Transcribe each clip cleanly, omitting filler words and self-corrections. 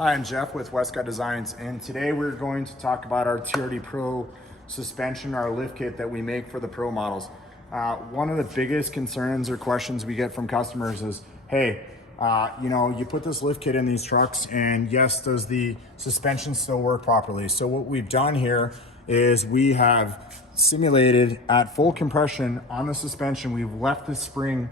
Hi, I'm Jeff with Westcott Designs, and today we're going to talk about our TRD PRO suspension, our lift kit that we make for the Pro models. One of the biggest concerns or questions we get from customers is, hey, you put this lift kit in these trucks and yes, does the suspension still work properly? So what we've done here is we have simulated at full compression on the suspension. We've left the spring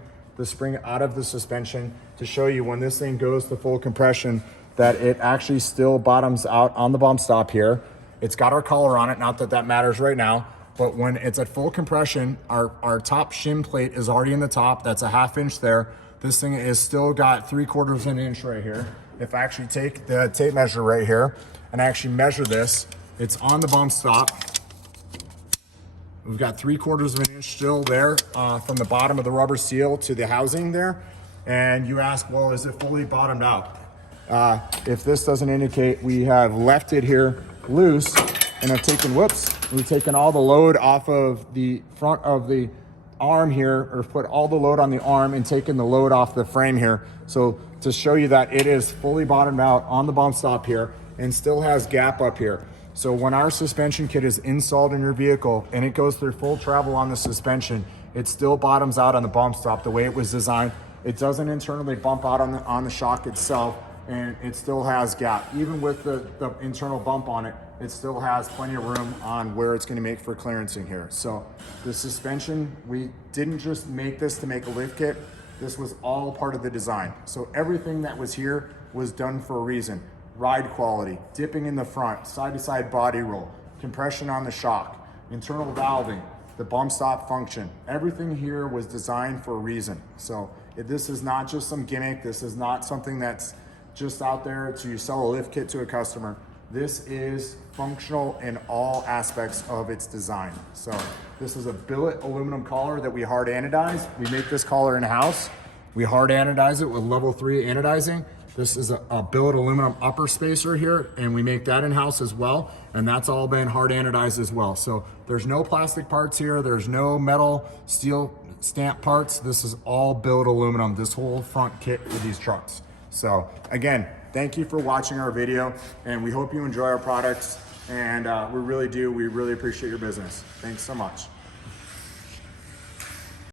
out of the suspension to show you when this thing goes to full compression that it actually still bottoms out on the bump stop here. It's got our collar on it, not that that matters right now, but when it's at full compression, our top shim plate is already in the top. That's a 1/2 inch there. This thing is still got 3/4 inch right here. If I actually take the tape measure right here and I actually measure this, it's on the bump stop. We've got 3/4 inch still there from the bottom of the rubber seal to the housing there. And you ask, well, is it fully bottomed out? If this doesn't indicate, we have left it here loose and have taken, we've taken all the load off of the front of the arm here, or put all the load on the arm and taken the load off the frame here. So to show you that it is fully bottomed out on the bump stop here and still has gap up here. So when our suspension kit is installed in your vehicle and it goes through full travel on the suspension, it still bottoms out on the bump stop the way it was designed. It doesn't internally bump out on the shock itself, and it still has gap. Even with the internal bump on it, it still has plenty of room on where it's gonna make for clearancing here. So the suspension, we didn't just make this to make a lift kit. This was all part of the design. So everything that was here was done for a reason. Ride quality, dipping in the front, side-to-side body roll, compression on the shock, internal valving, the bump stop function. Everything here was designed for a reason. So this is not just some gimmick. This is not something that's just out there to sell a lift kit to a customer. This is functional in all aspects of its design. So this is a billet aluminum collar that we hard anodize. We make this collar in-house. We hard anodize it with level 3 anodizing. This is a billet aluminum upper spacer here, and we make that in-house as well. And that's all been hard anodized as well. So there's no plastic parts here. There's no metal, steel stamp parts. This is all billet aluminum, this whole front kit with these trucks. So again, thank you for watching our video, and we hope you enjoy our products. And we really appreciate your business. Thanks so much.